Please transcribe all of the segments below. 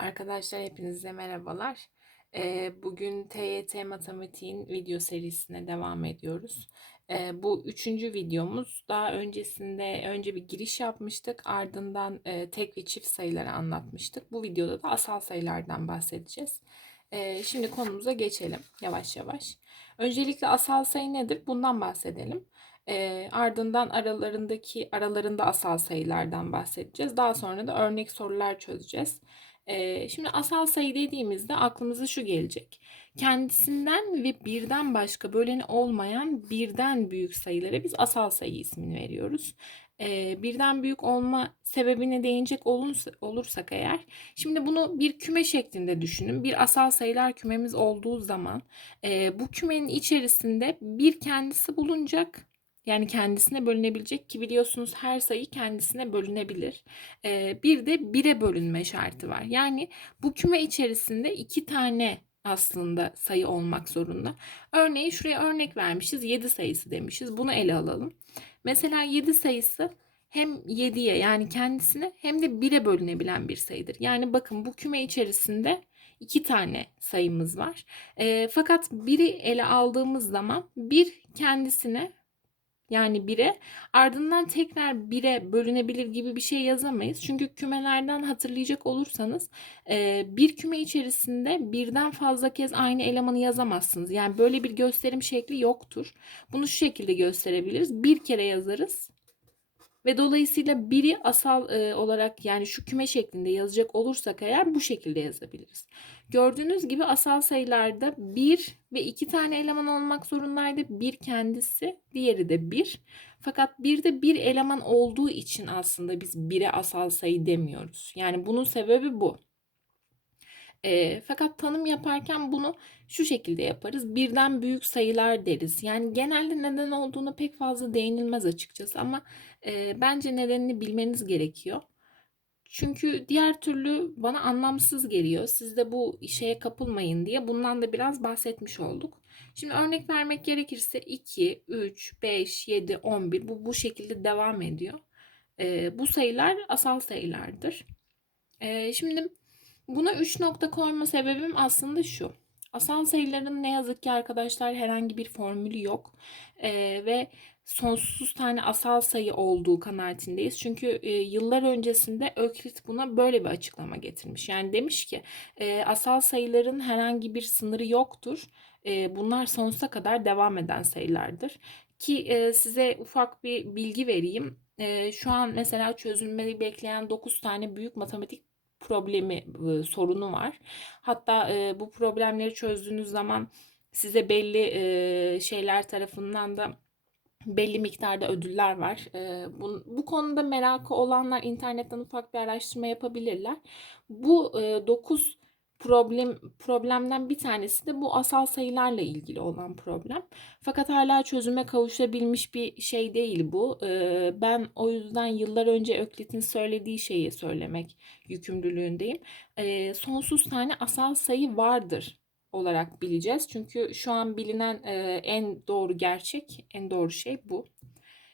Arkadaşlar hepinize merhabalar. Ee, bugün TYT Matematiğin video serisine devam ediyoruz. Ee, bu üçüncü videomuz. Daha öncesinde önce bir giriş yapmıştık. Ardından e, tek ve çift sayıları anlatmıştık. Bu videoda da asal sayılardan bahsedeceğiz. Ee, şimdi konumuza geçelim yavaş yavaş. Öncelikle asal sayı nedir? Bundan bahsedelim. E, ardından aralarındaki aralarında asal sayılardan bahsedeceğiz. Daha sonra da örnek sorular çözeceğiz. Şimdi asal sayı dediğimizde aklımıza şu gelecek. Kendisinden ve birden başka böleni olmayan birden büyük sayılara biz asal sayı ismini veriyoruz. Birden büyük olma sebebine değinecek olursak eğer, şimdi bunu bir küme şeklinde düşünün. Bir asal sayılar kümemiz olduğu zaman bu kümenin içerisinde bir kendisi bulunacak yani kendisine bölünebilecek ki biliyorsunuz her sayı kendisine bölünebilir. Ee, bir de bire bölünme şartı var. Yani bu küme içerisinde iki tane aslında sayı olmak zorunda. Örneğin şuraya örnek vermişiz 7 sayısı demişiz. Bunu ele alalım. Mesela 7 sayısı hem 7'ye yani kendisine hem de 1'e bölünebilen bir sayıdır. Yani bakın bu küme içerisinde iki tane sayımız var. E, fakat biri ele aldığımız zaman bir kendisine yani 1'e ardından tekrar 1'e bölünebilir gibi bir şey yazamayız. Çünkü kümelerden hatırlayacak olursanız bir küme içerisinde birden fazla kez aynı elemanı yazamazsınız. Yani böyle bir gösterim şekli yoktur. Bunu şu şekilde gösterebiliriz. Bir kere yazarız ve dolayısıyla biri asal e, olarak yani şu küme şeklinde yazacak olursak eğer bu şekilde yazabiliriz. Gördüğünüz gibi asal sayılarda bir ve iki tane eleman olmak zorundaydı. Bir kendisi, diğeri de bir. Fakat bir de bir eleman olduğu için aslında biz bire asal sayı demiyoruz. Yani bunun sebebi bu. E, fakat tanım yaparken bunu şu şekilde yaparız. Birden büyük sayılar deriz. Yani genelde neden olduğunu pek fazla değinilmez açıkçası ama e, bence nedenini bilmeniz gerekiyor. Çünkü diğer türlü bana anlamsız geliyor. Siz de bu şeye kapılmayın diye bundan da biraz bahsetmiş olduk. Şimdi örnek vermek gerekirse 2, 3, 5, 7, 11 bu bu şekilde devam ediyor. E, bu sayılar asal sayılardır. E, şimdi Buna 3 nokta koyma sebebim aslında şu. Asal sayıların ne yazık ki arkadaşlar herhangi bir formülü yok. Ee, ve sonsuz tane asal sayı olduğu kanaatindeyiz. Çünkü e, yıllar öncesinde Öklit buna böyle bir açıklama getirmiş. Yani demiş ki e, asal sayıların herhangi bir sınırı yoktur. E, bunlar sonsuza kadar devam eden sayılardır. Ki e, size ufak bir bilgi vereyim. E, şu an mesela çözülmeyi bekleyen 9 tane büyük matematik problemi e, sorunu var. Hatta bu problemleri çözdüğünüz zaman size belli şeyler tarafından da belli miktarda ödüller var. Bu, bu konuda merakı olanlar internetten ufak bir araştırma yapabilirler. Bu e, 9 problem problemden bir tanesi de bu asal sayılarla ilgili olan problem. Fakat hala çözüme kavuşabilmiş bir şey değil bu. Ee, ben o yüzden yıllar önce Öklit'in söylediği şeyi söylemek yükümlülüğündeyim. Ee, sonsuz tane asal sayı vardır olarak bileceğiz. Çünkü şu an bilinen e, en doğru gerçek, en doğru şey bu.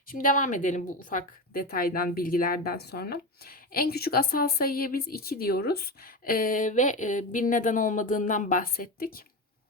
Şimdi devam edelim bu ufak detaydan, bilgilerden sonra. En küçük asal sayıya biz 2 diyoruz ee, ve e, bir neden olmadığından bahsettik.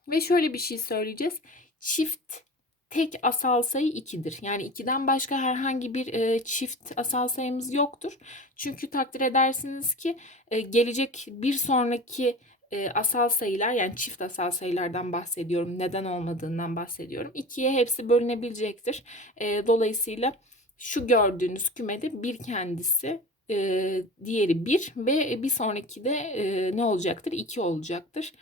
Ve şöyle bir şey söyleyeceğiz. Çift tek asal sayı 2'dir. Yani 2'den başka herhangi bir e, çift asal sayımız yoktur. Çünkü takdir edersiniz ki e, gelecek bir sonraki e, asal sayılar yani çift asal sayılardan bahsediyorum. Neden olmadığından bahsediyorum. 2'ye hepsi bölünebilecektir. E, dolayısıyla şu gördüğünüz kümede bir kendisi e, diğeri 1 ve bir sonraki de e, ne olacaktır? 2 olacaktır.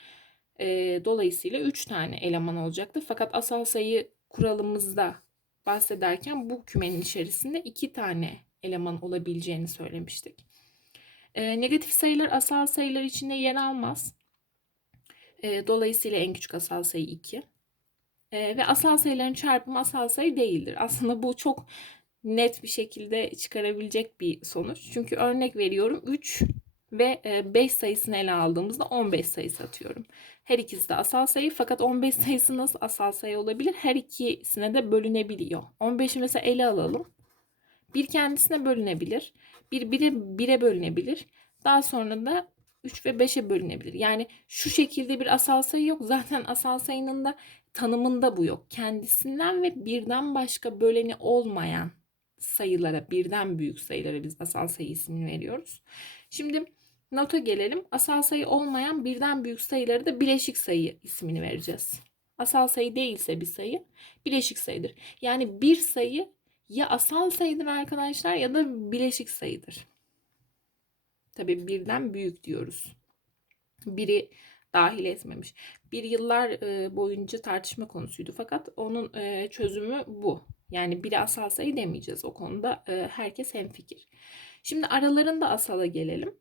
E, dolayısıyla 3 tane eleman olacaktır. Fakat asal sayı kuralımızda bahsederken bu kümenin içerisinde 2 tane eleman olabileceğini söylemiştik. E, negatif sayılar asal sayılar içinde yer almaz. E, dolayısıyla en küçük asal sayı 2. E, ve asal sayıların çarpımı asal sayı değildir. Aslında bu çok net bir şekilde çıkarabilecek bir sonuç. Çünkü örnek veriyorum 3 ve 5 e, sayısını ele aldığımızda 15 sayısı atıyorum. Her ikisi de asal sayı fakat 15 sayısı nasıl asal sayı olabilir? Her ikisine de bölünebiliyor. 15'i mesela ele alalım. Bir kendisine bölünebilir. Bir bire, bire bölünebilir. Daha sonra da 3 ve 5'e bölünebilir. Yani şu şekilde bir asal sayı yok. Zaten asal sayının da tanımında bu yok. Kendisinden ve birden başka böleni olmayan sayılara, birden büyük sayılara biz asal sayı ismini veriyoruz. Şimdi nota gelelim. Asal sayı olmayan birden büyük sayıları da bileşik sayı ismini vereceğiz. Asal sayı değilse bir sayı bileşik sayıdır. Yani bir sayı ya asal sayıdır arkadaşlar ya da bileşik sayıdır. Tabii birden büyük diyoruz. Biri dahil etmemiş. Bir yıllar e, boyunca tartışma konusuydu fakat onun e, çözümü bu. Yani biri asal sayı demeyeceğiz. O konuda e, herkes hemfikir. Şimdi aralarında asala gelelim.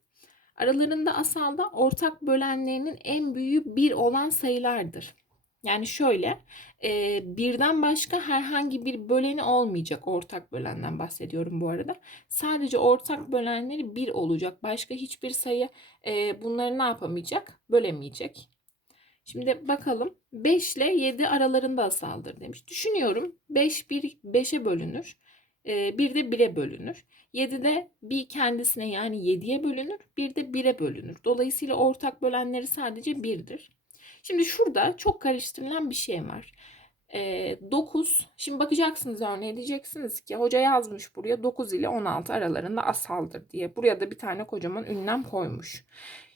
Aralarında asalda ortak bölenlerinin en büyüğü bir olan sayılardır. Yani şöyle e, birden başka herhangi bir böleni olmayacak. Ortak bölenden bahsediyorum bu arada. Sadece ortak bölenleri bir olacak. Başka hiçbir sayı e, bunları ne yapamayacak? Bölemeyecek. Şimdi bakalım 5 ile 7 aralarında asaldır demiş. Düşünüyorum 5 bir 5'e bölünür. E, bir de 1'e bölünür. 7 de bir kendisine yani 7'ye bölünür. Bir de 1'e bölünür. Dolayısıyla ortak bölenleri sadece 1'dir. Şimdi şurada çok karıştırılan bir şey var. E, 9. Şimdi bakacaksınız örneğe diyeceksiniz ki hoca yazmış buraya 9 ile 16 aralarında asaldır diye. Buraya da bir tane kocaman ünlem koymuş.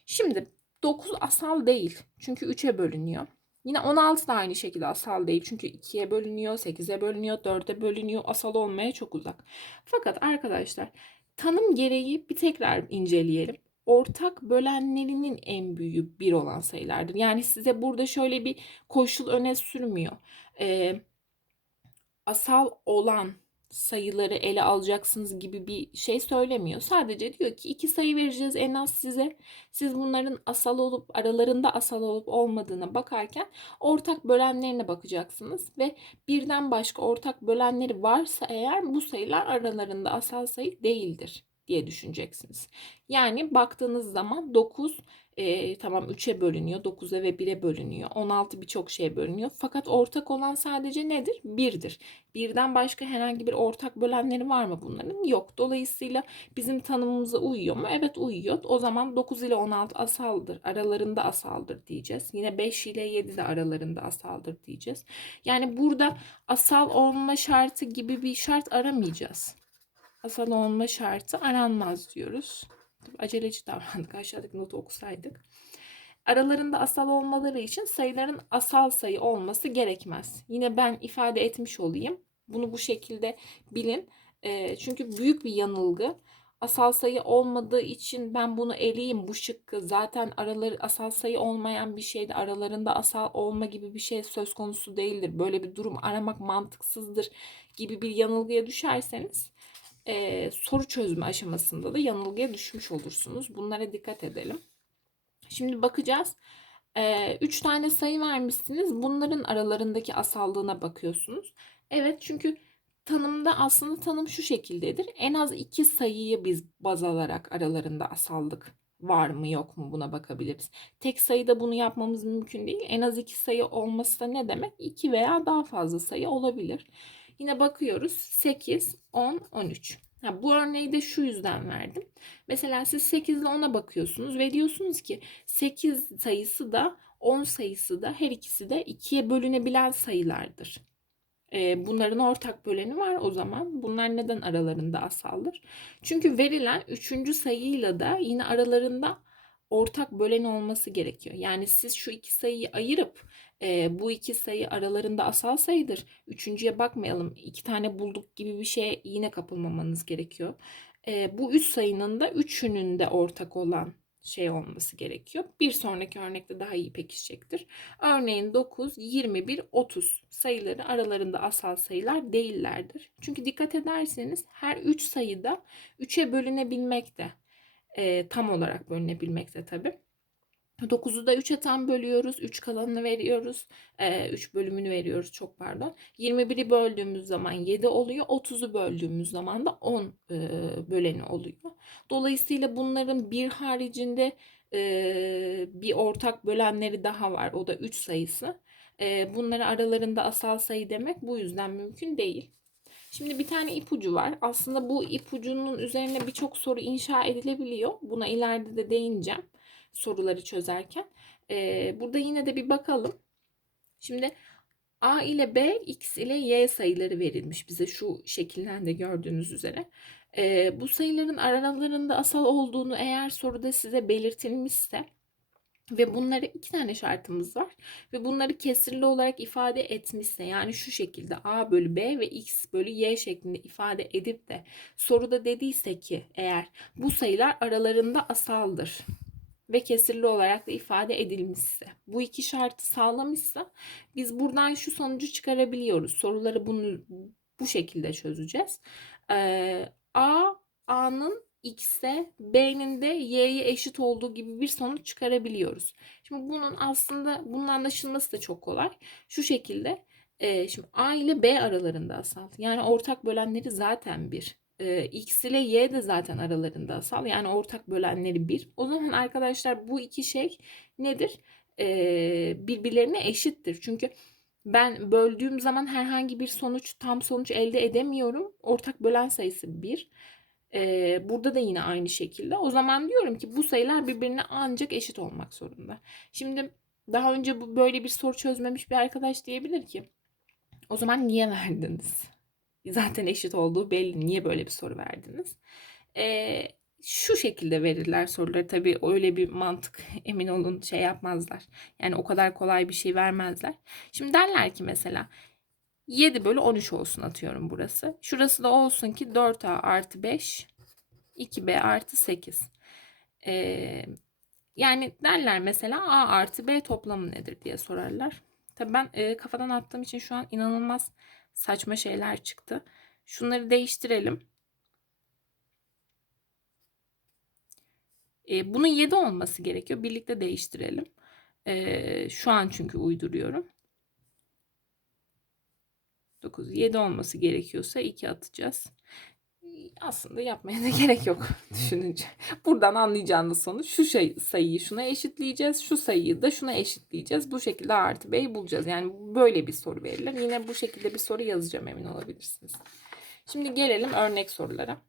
Şimdi 9 asal değil. Çünkü 3'e bölünüyor. Yine 16 da aynı şekilde asal değil. Çünkü 2'ye bölünüyor, 8'e bölünüyor, 4'e bölünüyor. Asal olmaya çok uzak. Fakat arkadaşlar tanım gereği bir tekrar inceleyelim. Ortak bölenlerinin en büyüğü 1 olan sayılardır. Yani size burada şöyle bir koşul öne sürmüyor. Ee, asal olan sayıları ele alacaksınız gibi bir şey söylemiyor. Sadece diyor ki iki sayı vereceğiz en az size. Siz bunların asal olup aralarında asal olup olmadığına bakarken ortak bölenlerine bakacaksınız ve birden başka ortak bölenleri varsa eğer bu sayılar aralarında asal sayı değildir diye düşüneceksiniz. Yani baktığınız zaman 9 e, tamam 3'e bölünüyor, 9'a ve 1'e bölünüyor. 16 birçok şeye bölünüyor. Fakat ortak olan sadece nedir? 1'dir. Birden başka herhangi bir ortak bölenleri var mı bunların? Yok. Dolayısıyla bizim tanımımıza uyuyor mu? Evet uyuyor. O zaman 9 ile 16 asaldır. Aralarında asaldır diyeceğiz. Yine 5 ile 7 de aralarında asaldır diyeceğiz. Yani burada asal olma şartı gibi bir şart aramayacağız asal olma şartı aranmaz diyoruz. Aceleci davrandık. Aşağıdaki notu okusaydık. Aralarında asal olmaları için sayıların asal sayı olması gerekmez. Yine ben ifade etmiş olayım. Bunu bu şekilde bilin. E, çünkü büyük bir yanılgı. Asal sayı olmadığı için ben bunu eleyim bu şıkkı. Zaten araları asal sayı olmayan bir şeyde aralarında asal olma gibi bir şey söz konusu değildir. Böyle bir durum aramak mantıksızdır gibi bir yanılgıya düşerseniz e, soru çözme aşamasında da yanılgıya düşmüş olursunuz. Bunlara dikkat edelim. Şimdi bakacağız. 3 e, tane sayı vermişsiniz. Bunların aralarındaki asallığına bakıyorsunuz. Evet çünkü tanımda aslında tanım şu şekildedir. En az iki sayıyı biz baz alarak aralarında asallık var mı yok mu buna bakabiliriz. Tek sayıda bunu yapmamız mümkün değil. En az iki sayı olması da ne demek? İki veya daha fazla sayı olabilir. Yine bakıyoruz 8, 10, 13. Ha, bu örneği de şu yüzden verdim. Mesela siz 8 ile 10'a bakıyorsunuz ve diyorsunuz ki 8 sayısı da 10 sayısı da her ikisi de 2'ye bölünebilen sayılardır. E, bunların ortak böleni var o zaman. Bunlar neden aralarında asaldır? Çünkü verilen üçüncü sayıyla da yine aralarında ortak bölen olması gerekiyor. Yani siz şu iki sayıyı ayırıp e, bu iki sayı aralarında asal sayıdır. Üçüncüye bakmayalım. İki tane bulduk gibi bir şeye yine kapılmamanız gerekiyor. E, bu üç sayının da üçünün de ortak olan şey olması gerekiyor. Bir sonraki örnekte daha iyi pekişecektir. Örneğin 9, 21, 30 sayıları aralarında asal sayılar değillerdir. Çünkü dikkat ederseniz her 3 sayıda 3'e bölünebilmekte. E, tam olarak bölünebilmekte tabii. 9'u da 3'e tam bölüyoruz. 3 kalanını veriyoruz. Ee, 3 bölümünü veriyoruz çok pardon. 21'i böldüğümüz zaman 7 oluyor. 30'u böldüğümüz zaman da 10 e, böleni oluyor. Dolayısıyla bunların bir haricinde bir ortak bölenleri daha var. O da 3 sayısı. Bunları aralarında asal sayı demek bu yüzden mümkün değil. Şimdi bir tane ipucu var. Aslında bu ipucunun üzerine birçok soru inşa edilebiliyor. Buna ileride de değineceğim. soruları çözerken. Ee, burada yine de bir bakalım. Şimdi A ile B, X ile Y sayıları verilmiş bize şu şekilden de gördüğünüz üzere. Ee, bu sayıların aralarında asal olduğunu eğer soruda size belirtilmişse ve bunları iki tane şartımız var. Ve bunları kesirli olarak ifade etmişse yani şu şekilde a bölü b ve x bölü y şeklinde ifade edip de soruda dediyse ki eğer bu sayılar aralarında asaldır ve kesirli olarak da ifade edilmişse bu iki şartı sağlamışsa biz buradan şu sonucu çıkarabiliyoruz. Soruları bunu bu şekilde çözeceğiz. Ee, a a'nın x'e b'nin de y'ye eşit olduğu gibi bir sonuç çıkarabiliyoruz. Şimdi bunun aslında bunun anlaşılması da çok kolay. Şu şekilde e, şimdi a ile b aralarında asal. Yani ortak bölenleri zaten bir. E, x ile y de zaten aralarında asal. Yani ortak bölenleri bir. O zaman arkadaşlar bu iki şey nedir? E, birbirlerine eşittir. Çünkü ben böldüğüm zaman herhangi bir sonuç tam sonuç elde edemiyorum. Ortak bölen sayısı 1. Ee, burada da yine aynı şekilde. O zaman diyorum ki bu sayılar birbirine ancak eşit olmak zorunda. Şimdi daha önce bu böyle bir soru çözmemiş bir arkadaş diyebilir ki o zaman niye verdiniz? Zaten eşit olduğu belli. Niye böyle bir soru verdiniz? Ee, şu şekilde verirler soruları. Tabii öyle bir mantık emin olun şey yapmazlar. Yani o kadar kolay bir şey vermezler. Şimdi derler ki mesela 7 bölü 13 olsun atıyorum burası. Şurası da olsun ki 4A artı 5 2B artı 8. Ee, yani derler mesela A artı B toplamı nedir diye sorarlar. Tabii ben e, kafadan attığım için şu an inanılmaz saçma şeyler çıktı. Şunları değiştirelim. E, bunun 7 olması gerekiyor. Birlikte değiştirelim. E, şu an çünkü uyduruyorum. 9, 7 olması gerekiyorsa 2 atacağız. Aslında yapmaya da gerek yok düşününce. Buradan anlayacağınız sonuç şu şey, sayıyı şuna eşitleyeceğiz. Şu sayıyı da şuna eşitleyeceğiz. Bu şekilde artı B'yi bulacağız. Yani böyle bir soru verilir. Yine bu şekilde bir soru yazacağım emin olabilirsiniz. Şimdi gelelim örnek sorulara.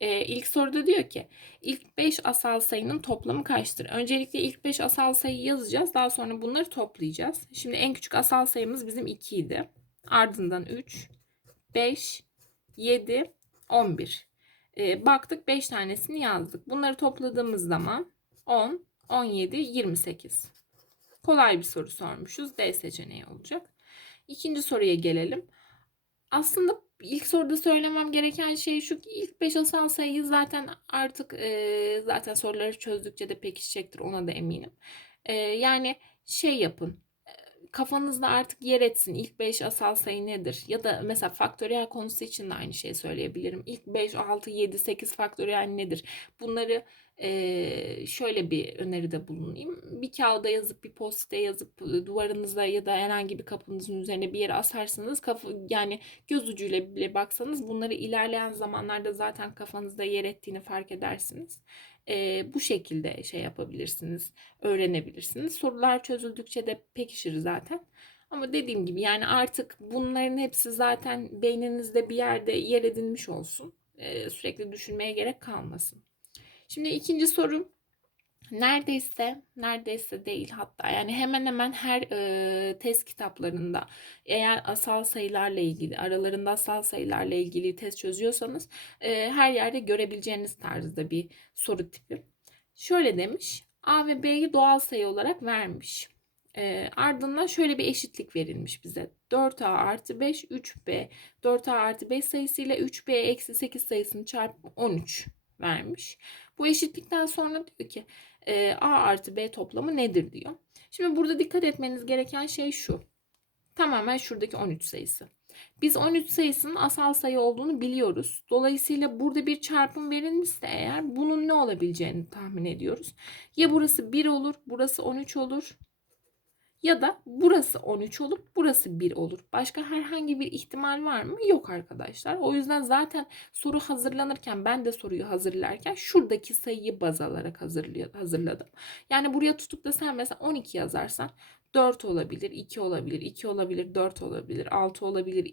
Ee, ilk soruda diyor ki ilk 5 asal sayının toplamı kaçtır? Öncelikle ilk 5 asal sayıyı yazacağız. Daha sonra bunları toplayacağız. Şimdi en küçük asal sayımız bizim 2 idi. Ardından 3, 5, 7, 11. E, baktık 5 tanesini yazdık. Bunları topladığımız zaman 10, 17, 28. Kolay bir soru sormuşuz. D seçeneği olacak. İkinci soruya gelelim. Aslında ilk soruda söylemem gereken şey şu ki ilk 5 asal sayıyı zaten artık e, zaten soruları çözdükçe de pekişecektir ona da eminim. E, yani şey yapın kafanızda artık yer etsin. İlk 5 asal sayı nedir? Ya da mesela faktöriyel konusu için de aynı şeyi söyleyebilirim. İlk 5, 6, 7, 8 faktöriyel nedir? Bunları şöyle bir öneride bulunayım. Bir kağıda yazıp bir postite yazıp duvarınıza ya da herhangi bir kapınızın üzerine bir yere asarsanız kafa, yani göz ucuyla bile baksanız bunları ilerleyen zamanlarda zaten kafanızda yer ettiğini fark edersiniz e, bu şekilde şey yapabilirsiniz, öğrenebilirsiniz. Sorular çözüldükçe de pekişir zaten. Ama dediğim gibi yani artık bunların hepsi zaten beyninizde bir yerde yer edinmiş olsun. E, sürekli düşünmeye gerek kalmasın. Şimdi ikinci sorum neredeyse neredeyse değil hatta yani hemen hemen her e, test kitaplarında eğer asal sayılarla ilgili aralarında asal sayılarla ilgili test çözüyorsanız e, her yerde görebileceğiniz tarzda bir soru tipi. Şöyle demiş A ve B'yi doğal sayı olarak vermiş. E, ardından şöyle bir eşitlik verilmiş bize. 4A artı 5 3B. 4A artı 5 sayısıyla 3B eksi 8 sayısını çarpıp 13 vermiş. Bu eşitlikten sonra diyor ki e, A artı B toplamı nedir diyor. Şimdi burada dikkat etmeniz gereken şey şu. Tamamen şuradaki 13 sayısı. Biz 13 sayısının asal sayı olduğunu biliyoruz. Dolayısıyla burada bir çarpım verilmişse eğer bunun ne olabileceğini tahmin ediyoruz. Ya burası 1 olur, burası 13 olur ya da burası 13 olup burası 1 olur. Başka herhangi bir ihtimal var mı? Yok arkadaşlar. O yüzden zaten soru hazırlanırken ben de soruyu hazırlarken şuradaki sayıyı baz alarak hazırladım. Yani buraya tutup da sen mesela 12 yazarsan 4 olabilir, 2 olabilir, 2 olabilir, 4 olabilir, 6 olabilir,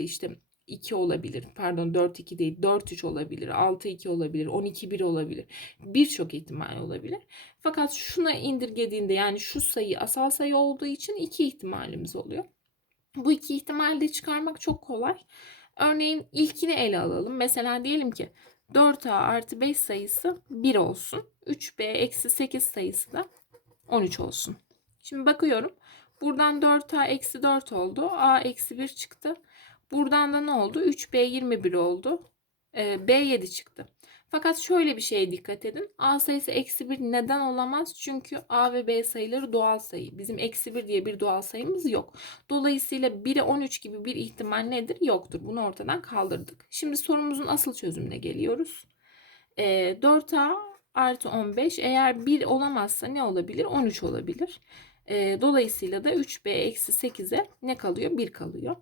işte 2 olabilir. Pardon 4 2 değil 4 3 olabilir. 6 2 olabilir. 12 1 olabilir. Birçok ihtimal olabilir. Fakat şuna indirgediğinde yani şu sayı asal sayı olduğu için iki ihtimalimiz oluyor. Bu iki ihtimali de çıkarmak çok kolay. Örneğin ilkini ele alalım. Mesela diyelim ki 4a artı 5 sayısı 1 olsun. 3b eksi 8 sayısı da 13 olsun. Şimdi bakıyorum. Buradan 4a eksi 4 oldu. a eksi 1 çıktı. Buradan da ne oldu? 3b 21 oldu. Ee, b 7 çıktı. Fakat şöyle bir şeye dikkat edin. A sayısı eksi 1 neden olamaz? Çünkü A ve B sayıları doğal sayı. Bizim eksi 1 diye bir doğal sayımız yok. Dolayısıyla 1'e 13 gibi bir ihtimal nedir? Yoktur. Bunu ortadan kaldırdık. Şimdi sorumuzun asıl çözümüne geliyoruz. E, 4A artı 15 eğer 1 olamazsa ne olabilir? 13 olabilir. E, dolayısıyla da 3B eksi 8'e ne kalıyor? 1 kalıyor.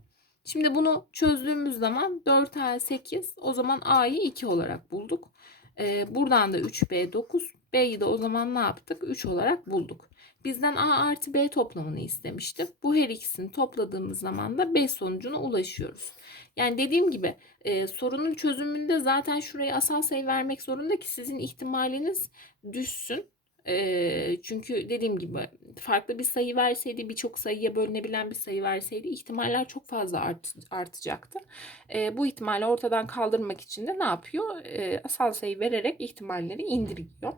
Şimdi bunu çözdüğümüz zaman 4A 8 o zaman A'yı 2 olarak bulduk. Ee, buradan da 3B 9. B'yi de o zaman ne yaptık? 3 olarak bulduk. Bizden A artı B toplamını istemişti. Bu her ikisini topladığımız zaman da B sonucuna ulaşıyoruz. Yani dediğim gibi e, sorunun çözümünde zaten şuraya asal sayı vermek zorunda ki sizin ihtimaliniz düşsün. Çünkü dediğim gibi farklı bir sayı verseydi birçok sayıya bölünebilen bir sayı verseydi ihtimaller çok fazla art, artacaktı. E, bu ihtimali ortadan kaldırmak için de ne yapıyor? E, asal sayı vererek ihtimalleri indiriyor.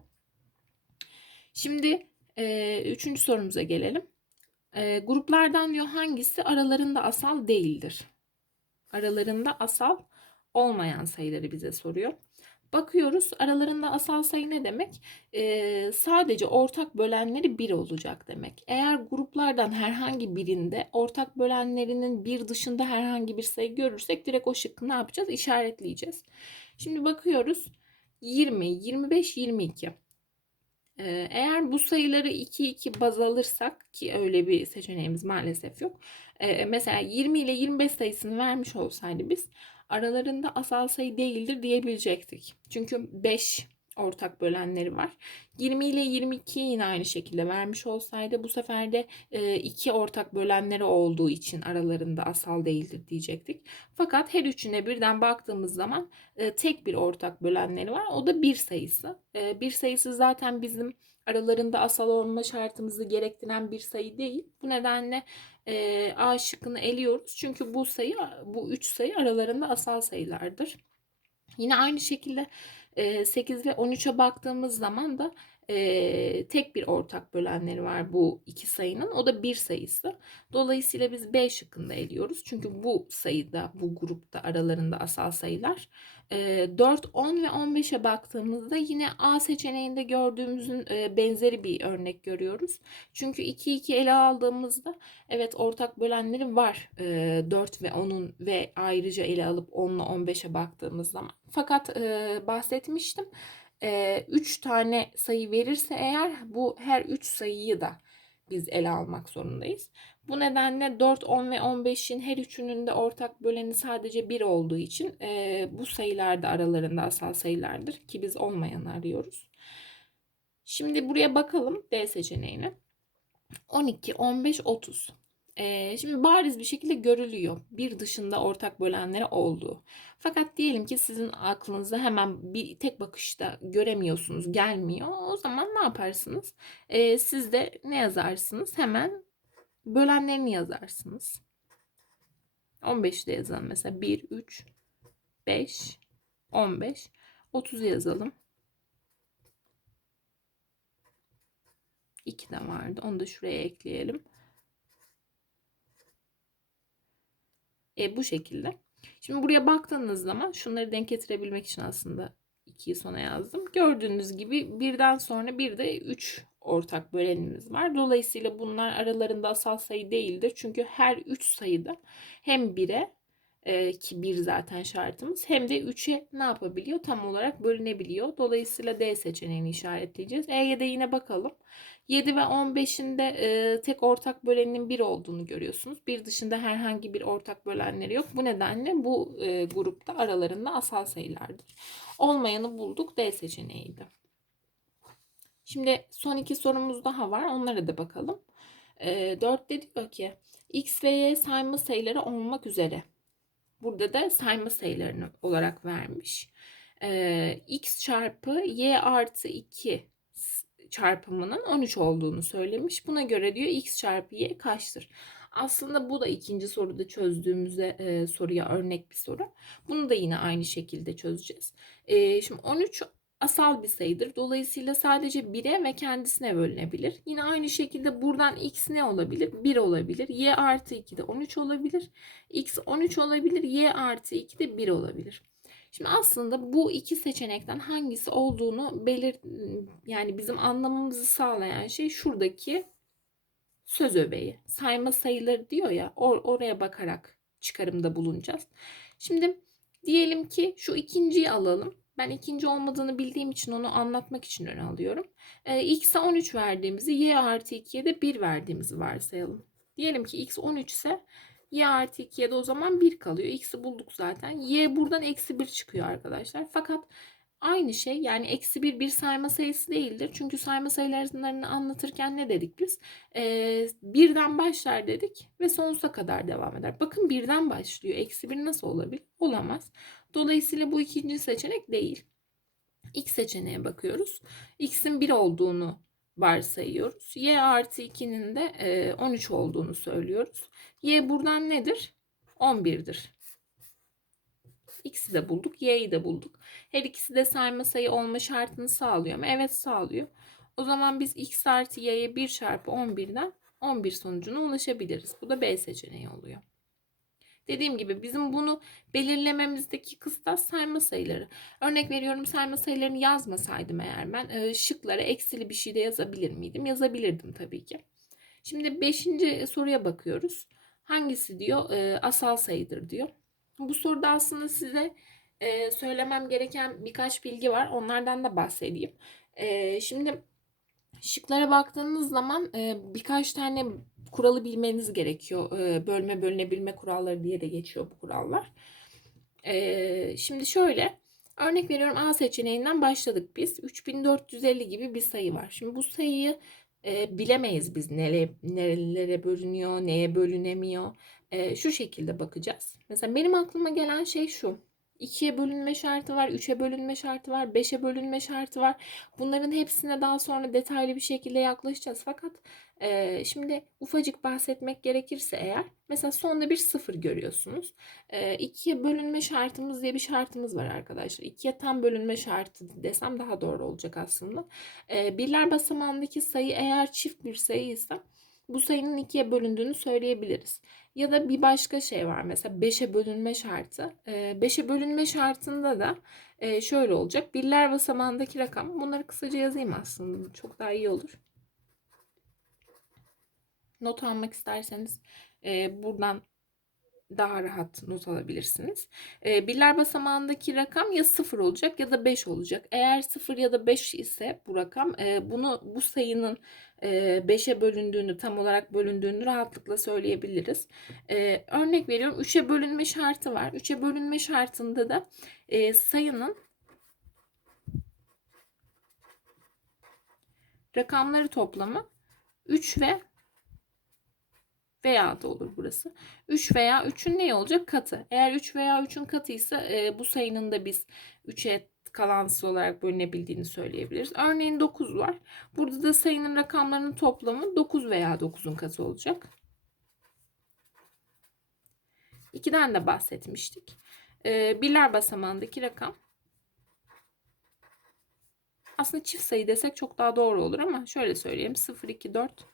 Şimdi e, üçüncü sorumuza gelelim. E, gruplardan diyor hangisi aralarında asal değildir? Aralarında asal olmayan sayıları bize soruyor. Bakıyoruz aralarında asal sayı ne demek? Ee, sadece ortak bölenleri bir olacak demek. Eğer gruplardan herhangi birinde ortak bölenlerinin bir dışında herhangi bir sayı görürsek direkt o şıkkı ne yapacağız? İşaretleyeceğiz. Şimdi bakıyoruz 20, 25, 22. Ee, eğer bu sayıları 2 2 baz alırsak ki öyle bir seçeneğimiz maalesef yok. Mesela 20 ile 25 sayısını vermiş olsaydı biz aralarında asal sayı değildir diyebilecektik. Çünkü 5 ortak bölenleri var. 20 ile 22 yine aynı şekilde vermiş olsaydı bu sefer de e, iki ortak bölenleri olduğu için aralarında asal değildir diyecektik. Fakat her üçüne birden baktığımız zaman e, tek bir ortak bölenleri var. O da bir sayısı. E, bir sayısı zaten bizim aralarında asal olma şartımızı gerektiren bir sayı değil. Bu nedenle e, A şıkkını eliyoruz. Çünkü bu sayı bu üç sayı aralarında asal sayılardır. Yine aynı şekilde 8 ve 13'e baktığımız zaman da e, tek bir ortak bölenleri var bu iki sayının. O da bir sayısı. Dolayısıyla biz B şıkkında eliyoruz. Çünkü bu sayıda, bu grupta aralarında asal sayılar. E, 4, 10 ve 15'e baktığımızda yine A seçeneğinde gördüğümüzün e, benzeri bir örnek görüyoruz. Çünkü 2, 2 ele aldığımızda evet ortak bölenleri var. E, 4 ve 10'un ve ayrıca ele alıp 10 ile 15'e baktığımız zaman. Fakat e, bahsetmiştim. 3 tane sayı verirse eğer bu her 3 sayıyı da biz ele almak zorundayız. Bu nedenle 4, 10 ve 15'in her üçünün de ortak böleni sadece 1 olduğu için e, bu sayılar da aralarında asal sayılardır ki biz olmayanı arıyoruz. Şimdi buraya bakalım D seçeneğine. 12, 15, 30. Ee, şimdi bariz bir şekilde görülüyor. Bir dışında ortak bölenleri olduğu. Fakat diyelim ki sizin aklınıza hemen bir tek bakışta göremiyorsunuz, gelmiyor. O zaman ne yaparsınız? Ee, siz de ne yazarsınız? Hemen bölenlerini yazarsınız. 15'te yazalım mesela 1, 3, 5, 15, 30 yazalım. 2 de vardı. Onu da şuraya ekleyelim. E, bu şekilde. Şimdi buraya baktığınız zaman şunları denk getirebilmek için aslında 2'yi sona yazdım. Gördüğünüz gibi birden sonra bir de 3 ortak bölenimiz var. Dolayısıyla bunlar aralarında asal sayı değildir. Çünkü her 3 sayıda hem 1'e e, ki 1 zaten şartımız hem de 3'e ne yapabiliyor? Tam olarak bölünebiliyor. Dolayısıyla D seçeneğini işaretleyeceğiz. E'ye de yine bakalım. 7 ve 15'in de e, tek ortak bölenin 1 olduğunu görüyorsunuz. Bir dışında herhangi bir ortak bölenleri yok. Bu nedenle bu e, grupta aralarında asal sayılardır. Olmayanı bulduk. D seçeneğiydi. Şimdi son iki sorumuz daha var. Onlara da bakalım. E, 4'te diyor ki x ve y sayma sayıları olmak üzere Burada da sayma sayılarını olarak vermiş. Ee, x çarpı y artı 2 çarpımının 13 olduğunu söylemiş. Buna göre diyor x çarpı y kaçtır? Aslında bu da ikinci soruda çözdüğümüzde e, soruya örnek bir soru. Bunu da yine aynı şekilde çözeceğiz. E, şimdi 13 asal bir sayıdır. Dolayısıyla sadece 1'e ve kendisine bölünebilir. Yine aynı şekilde buradan x ne olabilir? 1 olabilir. y artı 2 de 13 olabilir. x 13 olabilir. y artı 2 de 1 olabilir. Şimdi aslında bu iki seçenekten hangisi olduğunu belir yani bizim anlamamızı sağlayan şey şuradaki söz öbeği. Sayma sayıları diyor ya or oraya bakarak çıkarımda bulunacağız. Şimdi diyelim ki şu ikinciyi alalım. Ben ikinci olmadığını bildiğim için onu anlatmak için öne alıyorum. E, x'e 13 verdiğimizi y artı 2'ye de 1 verdiğimizi varsayalım. Diyelim ki x 13 ise y artı 2'ye de o zaman 1 kalıyor. X'i bulduk zaten. Y buradan eksi 1 çıkıyor arkadaşlar. Fakat aynı şey yani eksi 1 bir sayma sayısı değildir. Çünkü sayma sayılarını anlatırken ne dedik biz? Ee, birden başlar dedik ve sonsuza kadar devam eder. Bakın birden başlıyor. Eksi 1 nasıl olabilir? Olamaz. Dolayısıyla bu ikinci seçenek değil. X seçeneğe bakıyoruz. X'in 1 olduğunu varsayıyoruz. Y artı 2'nin de 13 olduğunu söylüyoruz. Y buradan nedir? 11'dir. X'i de bulduk, Y'yi de bulduk. Her ikisi de sayma sayı olma şartını sağlıyor mu? Evet sağlıyor. O zaman biz X artı Y'ye 1 çarpı 11'den 11 sonucuna ulaşabiliriz. Bu da B seçeneği oluyor. Dediğim gibi bizim bunu belirlememizdeki kıstas sayma sayıları. Örnek veriyorum sayma sayılarını yazmasaydım eğer ben e, şıklara eksili bir şey de yazabilir miydim? Yazabilirdim tabii ki. Şimdi 5. soruya bakıyoruz. Hangisi diyor e, asal sayıdır diyor. Bu soruda aslında size e, söylemem gereken birkaç bilgi var. Onlardan da bahsedeyim. Şimdi şıklara baktığınız zaman birkaç tane kuralı bilmeniz gerekiyor. E, bölme bölünebilme kuralları diye de geçiyor bu kurallar. E, şimdi şöyle örnek veriyorum A seçeneğinden başladık biz. 3450 gibi bir sayı var. Şimdi bu sayıyı e, bilemeyiz biz nere, nerelere bölünüyor, neye bölünemiyor. E, şu şekilde bakacağız. Mesela benim aklıma gelen şey şu. 2'ye bölünme şartı var, 3'e bölünme şartı var, 5'e bölünme şartı var. Bunların hepsine daha sonra detaylı bir şekilde yaklaşacağız. Fakat e, şimdi ufacık bahsetmek gerekirse eğer mesela sonda bir sıfır görüyorsunuz. E, 2'ye bölünme şartımız diye bir şartımız var arkadaşlar. 2'ye tam bölünme şartı desem daha doğru olacak aslında. E, birler basamağındaki sayı eğer çift bir sayıysa bu sayının ikiye bölündüğünü söyleyebiliriz. Ya da bir başka şey var mesela 5'e bölünme şartı. 5'e bölünme şartında da şöyle olacak. Birler basamağındaki rakam. Bunları kısaca yazayım aslında. Çok daha iyi olur. Not almak isterseniz buradan daha rahat not alabilirsiniz. E, birler basamağındaki rakam ya 0 olacak ya da 5 olacak. Eğer 0 ya da 5 ise bu rakam e, bunu bu sayının 5'e bölündüğünü tam olarak bölündüğünü rahatlıkla söyleyebiliriz. E, örnek veriyorum 3'e bölünme şartı var. 3'e bölünme şartında da e, sayının rakamları toplamı 3 ve veya da olur burası. 3 veya 3'ün ne olacak? Katı. Eğer 3 veya 3'ün katıysa e, bu sayının da biz 3'e kalansız olarak bölünebildiğini söyleyebiliriz. Örneğin 9 var. Burada da sayının rakamlarının toplamı 9 veya 9'un katı olacak. 2'den de bahsetmiştik. E, birler basamağındaki rakam aslında çift sayı desek çok daha doğru olur ama şöyle söyleyeyim. 0, 2, 4,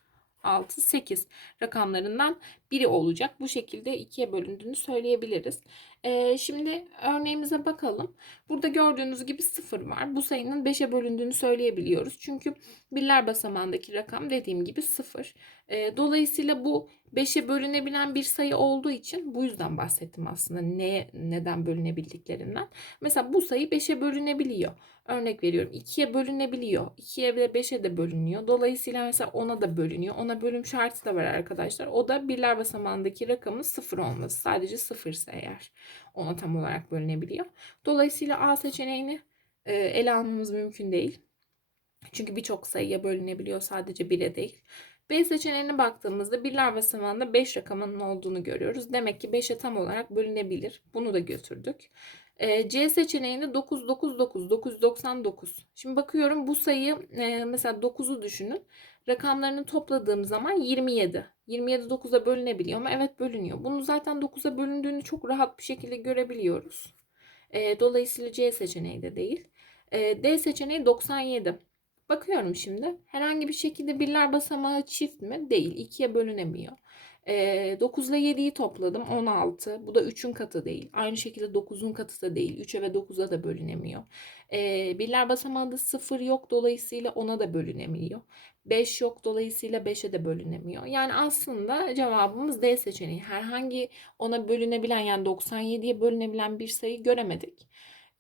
6, 8 rakamlarından biri olacak. Bu şekilde ikiye bölündüğünü söyleyebiliriz. Ee, şimdi örneğimize bakalım. Burada gördüğünüz gibi 0 var. Bu sayının 5'e bölündüğünü söyleyebiliyoruz. Çünkü birler basamağındaki rakam dediğim gibi 0. Ee, dolayısıyla bu 5'e bölünebilen bir sayı olduğu için bu yüzden bahsettim aslında neye neden bölünebildiklerinden. Mesela bu sayı 5'e bölünebiliyor. Örnek veriyorum 2'ye bölünebiliyor. 2'ye ve 5'e de bölünüyor. Dolayısıyla mesela 10'a da bölünüyor. Ona bölüm şartı da var arkadaşlar. O da birler basamağındaki rakamın 0 olması. Sadece 0 ise eğer ona tam olarak bölünebiliyor. Dolayısıyla A seçeneğini e, ele almamız mümkün değil. Çünkü birçok sayıya bölünebiliyor sadece 1'e değil. B seçeneğine baktığımızda birler basamağında 5 rakamının olduğunu görüyoruz. Demek ki 5'e tam olarak bölünebilir. Bunu da götürdük. E, C seçeneğinde 9, 9, 9, 999. Şimdi bakıyorum bu sayı e, mesela 9'u düşünün. Rakamlarını topladığım zaman 27. 27 9'a bölünebiliyor mu? Evet bölünüyor. Bunu zaten 9'a bölündüğünü çok rahat bir şekilde görebiliyoruz. E, dolayısıyla C seçeneği de değil. E, D seçeneği 97. Bakıyorum şimdi. Herhangi bir şekilde birler basamağı çift mi? Değil. 2'ye bölünemiyor. E, 9 ile 7'yi topladım. 16. Bu da 3'ün katı değil. Aynı şekilde 9'un katı da değil. 3'e ve 9'a da bölünemiyor. E, birler basamağında 0 yok. Dolayısıyla 10'a da bölünemiyor. 5 yok. Dolayısıyla 5'e de bölünemiyor. Yani aslında cevabımız D seçeneği. Herhangi ona bölünebilen yani 97'ye bölünebilen bir sayı göremedik.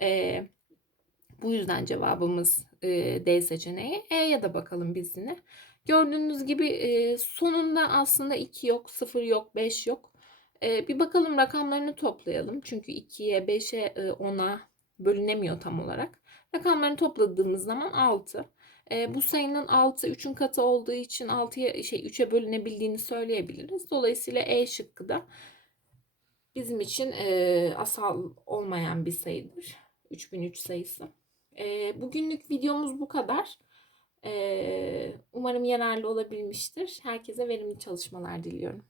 Eee bu yüzden cevabımız e, D seçeneği. E'ye de bakalım biz yine. Gördüğünüz gibi e, sonunda aslında 2 yok, 0 yok, 5 yok. E, bir bakalım rakamlarını toplayalım. Çünkü 2'ye, 5'e, e, 10'a bölünemiyor tam olarak. Rakamlarını topladığımız zaman 6. E, bu sayının 6 3'ün katı olduğu için 6'ya şey 3'e bölünebildiğini söyleyebiliriz. Dolayısıyla E şıkkı da bizim için e, asal olmayan bir sayıdır. 3003 sayısı. E, bugünlük videomuz bu kadar. E, umarım yararlı olabilmiştir. Herkese verimli çalışmalar diliyorum.